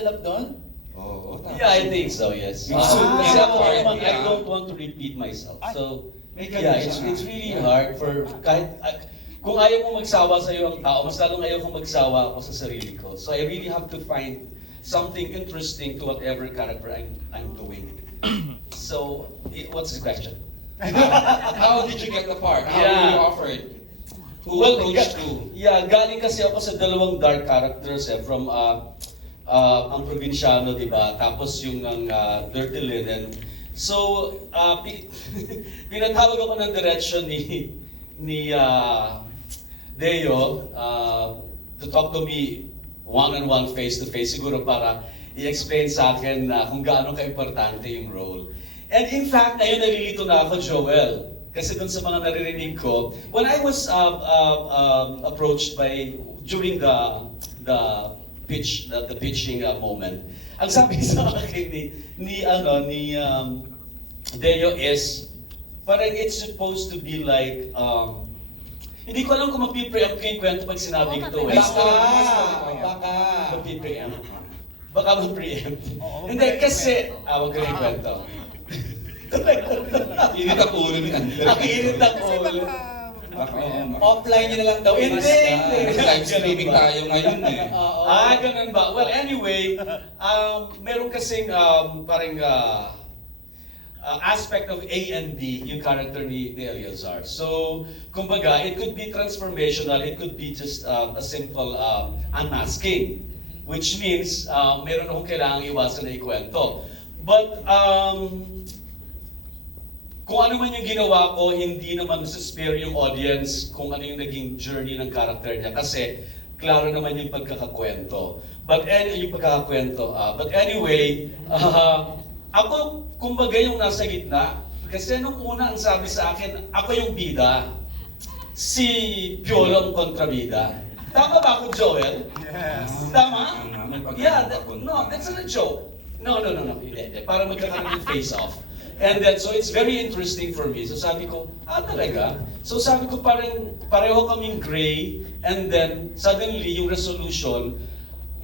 Develop doon? Oo, tapos. Yeah, I think so, yes. Yung Kasi suit ako niya, naman, I yeah. don't want to repeat myself. So, May yeah, ganun siya. it's really hard for kahit kung ayaw mo magsawa sa iyo ang tao, mas lalong ayaw kong magsawa ako sa sarili ko. So I really have to find something interesting to whatever character I'm doing. So, what's the question? How did you get the part? How were you offered? Who approached you? Yeah, galing kasi ako sa dalawang dark characters from ang probinsyano, di ba? Tapos yung ang Dirty Linen. So, pinatawag ako ng direction ni Deo to talk to me one-on-one, face-to-face, siguro para i-explain sa akin kung gaano ka-importante yung role. And in fact, ngayon nalilito na ako, Joel. Kasi dun sa mga naririnig ko, when I was approached during the pitching moment, ang sabi sa akin ni Deo is, parang it's supposed to be like, hindi ko alam kung mag-preempt ko yung kwento pag sinabi ko ito. Baka. Mag-preempt. Baka mag-preempt. Hindi, kasi, wag ko na yung kwento. Init ang ulo ni Andre. Ang init ang ulo. Offline nyo na lang daw. Hindi. Live streaming tayo ngayon eh. Ganun ba? Well, anyway, meron kasing parang aspect of A and B, yung character ni Eleazar. So, kumbaga, it could be transformational, it could be just a simple unmasking. Which means, meron akong kailangang iwasan na ikwento. But, kung ano man yung ginawa ko, hindi naman spare yung audience kung ano yung naging journey ng character niya. Kasi, klaro naman yung pagkakakwento. But anyway, ako, kumbaga yung nasa gitna, kasi nung una ang sabi sa akin, ako yung bida, si Piolo ang kontrabida. Tama ba ako, Joel? Yes. Tama? Yeah, No, that's not a joke. No, hindi. Para magkakaroon ng face-off. And then, so it's very interesting for me. So sabi ko, talaga? So sabi ko, pareho kaming gray, and then, suddenly, yung resolution,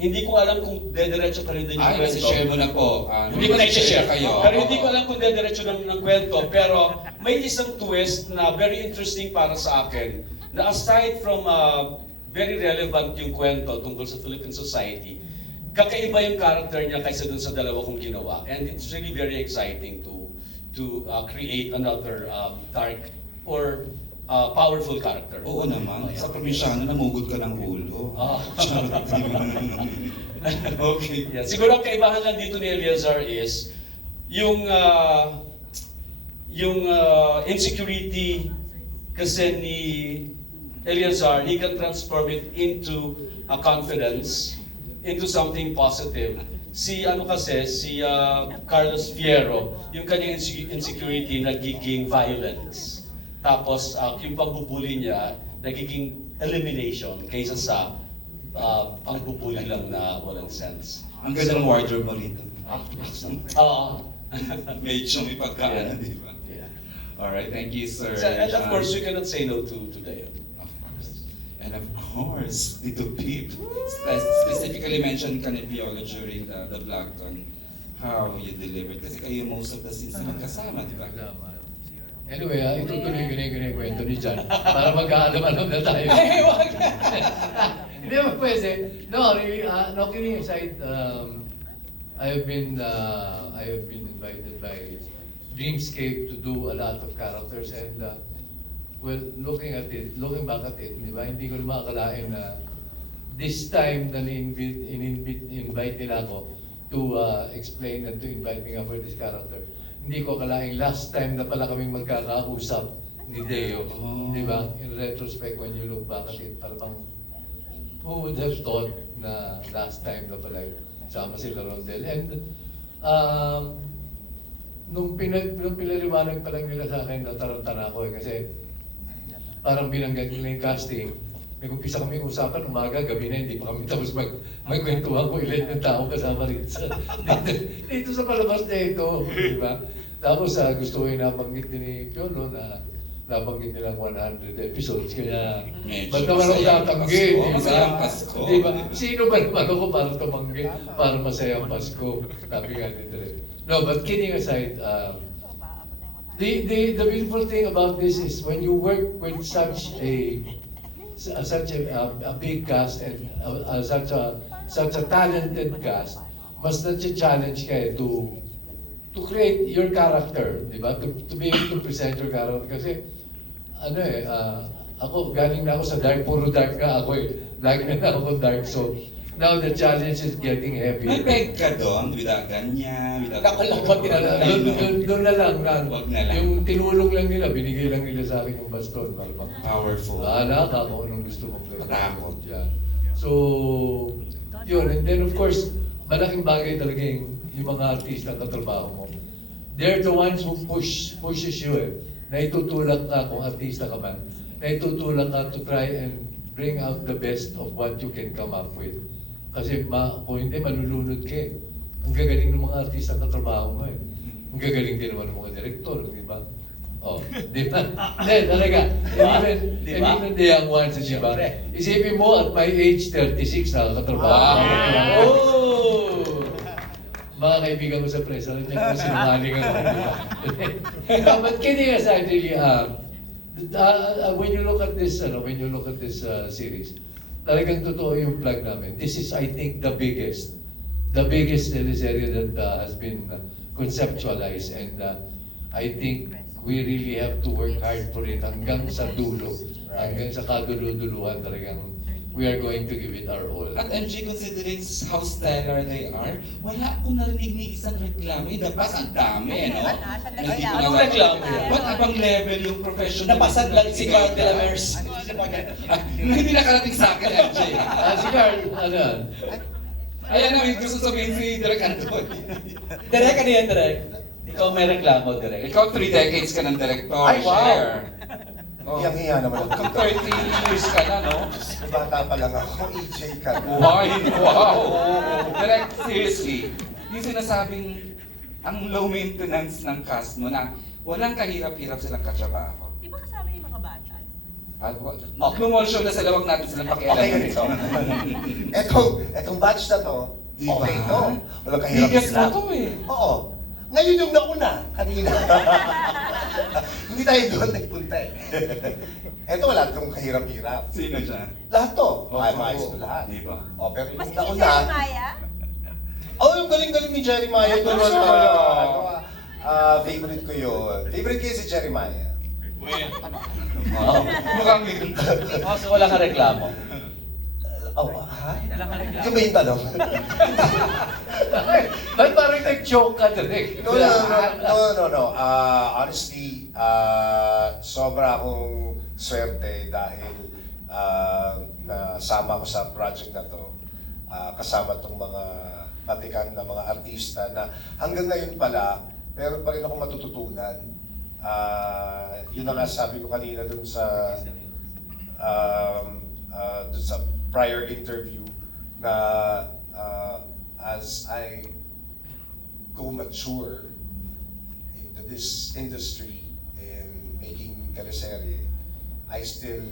hindi ko alam kung dediretso pa rin din yung kwento. share mo na po. Hindi ko na-share kayo. Pero hindi ko alam kung dediretso ng kwento. Pero may isang twist na very interesting para sa akin. Na aside from very relevant yung kwento tungkol sa Philippine society, kakaiba yung character niya kaysa dun sa dalawa kong ginawa. And it's really very exciting to create another dark or powerful character. Oo naman. Sa probinsyano, namugod ka ng ulo. Okay. Yeah. Siguro ang kaibahan lang dito ni Eleazar is yung insecurity kasi ni Eleazar, he can transform it into a confidence, into something positive. Si Carlos Fierro, yung kanyang insecurity nagiging violence. Tapos yung pagbubuli niya nagiging elimination kaysa sa pagbubuli lang na walang sense. Ang ganda ng wardrobe mo rito. Oo. Medyo may pagkaan, di ba? Yeah. Alright, thank you, sir. And of course, you cannot say no to Deo. Of course. And of course, Tito Pip. Specifically mentioned ka ni Piolo during the vlog on how you delivered. Kasi kayo most of the scenes na magkasama, di ba? Anyway, itutuloy ko na yung kwento ni John para magkaalam-alam na tayo. Ay, wag na. Hindi mo pwede. No, really, no, kidding aside, I have been invited by Dreamscape to do a lot of characters and well, looking back at it, di ba, hindi ko na makakalain na this time na invite nila ako to explain and to invite me nga for this character. Hindi ko akalaing last time na pala kaming magkakausap ni Deo. Di ba? In retrospect, when you look back at it, parang who would have thought na last time na pala sama sila Rondel. And nung pinaliwanag pa lang nila sa akin, natarantana ako kasi parang binanggit nila yung casting. Nag-umpisa kami usapan, umaga, gabi na, hindi pa kami tapos magkwentuhan ko ilan ng tao kasama rin dito sa palabas na ito, di ba? Tapos gusto ko yung nabanggit din ni Piolo na nabanggit nilang 100 episodes, kaya Medyo ba't naman ako masayang tatanggi, Pasko, di ba? masayang Pasko. Di ba? Sino ba naman ako para tumanggi, para masayang Pasko? Sabi nga ni Direk. No, but kidding aside, the beautiful thing about this is when you work with such a big cast and such a talented cast, mas na-challenge ka to create your character, di ba? To be able to present your character. Kasi, ako, galing na ako sa dark, puro dark nga ako eh. Lagi na ako dark, so now the challenge is getting May heavy. peg ka doon, without ganyan, without... Nakalakot na lang. Doon na lang, Wag na lang. yung tinulong lang nila, binigay lang nila sa akin yung baston. Powerful. Bahala ka kung anong gusto mong gawin. Matakot. Yeah. So, yun. And then of course, malaking bagay talaga yung mga artista na katrabaho mo. They're the ones who pushes you eh. Naitutulak ka kung artista ka man. Naitutulak ka to try and bring out the best of what you can come up with. Kasi kung hindi, malulunod ka eh. Ang gagaling ng mga artista na katrabaho mo eh. Ang gagaling din naman ng mga direktor, di ba? Oh, di ba? Hindi, talaga. And even the young ones, di ba? Isipin mo, at my age, 36, nakakatrabaho. Wow! Oh! Mga kaibigan ko sa press, alam niya kung sinungaling ako, di ba? But kidding aside, really, when you look at this, series, talagang totoo yung plug namin. This is, I think, the biggest teleserye that has been conceptualized, and I think we really have to work hard for it hanggang sa dulo, hanggang sa kadulo-duluhan talagang we are going to give it our all. At MG, considering how stellar they are, wala akong narinig ni isang reklamo. In the past, ang dami, no? Hindi ko Anong na- reklamo yan? Ba't ibang level yung professional? Napasad lang si Carl de la Mers. Hindi nakarating sa akin, MJ. Si Carl, ano yan? Ayan na, may gusto sabihin si Direk Anton. Direk, ano yan, Direk? Ikaw may reklamo, direct. Ikaw, 3 decades ka ng director. Ay, wow. Share. Oh. Hiyang-hiya naman. Kung 30 years ka na, no? Bata pa lang ako, EJ ka na. Wow! Direct, seriously, yung sinasabing ang low maintenance ng cast mo na walang kahirap-hirap silang katrabaho. Di ba kasama yung mga bata? Lumol show na sila, wag natin silang Okay, pakialaman ganito. ito. Etong batch na to, Diba? okay to. Walang kahirap Biggest sila. mo to eh. Oo. Ngayon yung nauna, kanina. Hindi tayo doon nagpunta eh. Eto wala itong kahirap-hirap. Sino siya? Lahat to. Oo. Maayos to lahat. Diba? Oh, pero Mas yung si nauna, Jeremiah? oh, yung galing-galing ni Jeremiah. Ito naman, Sure. favorite ko yun. Favorite ko yun si Jeremiah. Wow. Mukhang yun. Oh, so wala ka reklamo. Oh, ha? Wala ka reklamo. Yung ba yung tanong? Ba't parang nag-joke ka, Direk? No. Honestly, sobra akong swerte dahil nasama ko sa project na to. Kasama tong mga matikan na mga artista na hanggang ngayon pala, meron pa rin ako matututunan. Yun na nga sabi ko kanina dun sa prior interview na as I go mature into this industry in making teleserye, I still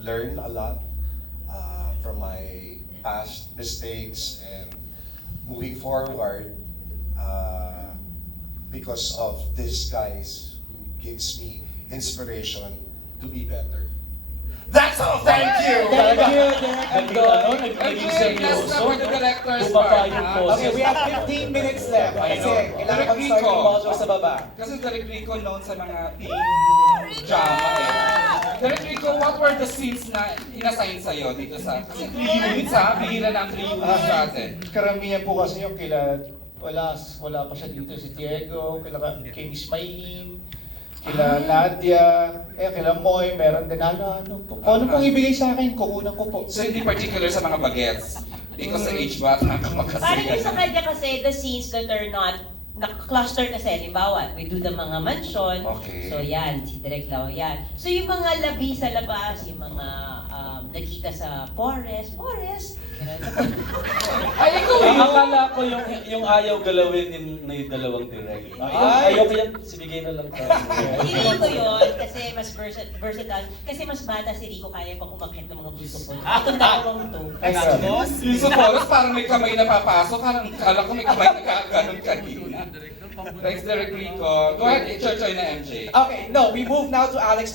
learn a lot from my past mistakes, and moving forward because of these guys who gives me inspiration to be better. That's all. Thank you. Thank you, Direk Anton. Naging Okay, seryoso. last na for the director's Bumaba part. yung ha? poses. Okay, we have 15 minutes left. I Kasi know. kailangan Direk mag-start Rico. yung mojo sa baba. Kasi Direk Rico known sa mga teen drama eh. Direk Rico, what were the scenes na inassign sa'yo dito sa... Kasi 3 units ha, bihira na ang 3 units natin. Karamihan po kasi yung wala pa siya dito si Diego, kay Miss Maylin, kila Nadia, kila Moy, meron din ano po. Kung ano pong ibigay sa akin, kukunan ko po. So hindi particular sa mga bagets. Because sa age ba, Parang yung sa nakakapagkasigan. kanya kasi, the scenes that are not naka-cluster kasi, halimbawa, we do the mga mansion. Okay. So yan, si Direk Lau yan. So yung mga labi sa labas, yung mga nakita sa forest, Ay, ikaw yun! Akala ko yung ayaw galawin yung dalawang direct. Ay! Ayaw ko yan, sinigay na lang tayo. Hindi ko yun, kasi mas versatile. Kasi mas bata si Rico, kaya pang umakyat ng mga gusto ko. Itong dalawang to. Yung sa chorus, parang may kamay na papasok. Kala ko may kamay na kaganon kanina. Thanks, Derek Rico. Go ahead, Choy na MJ. Okay, no, we move now to Alex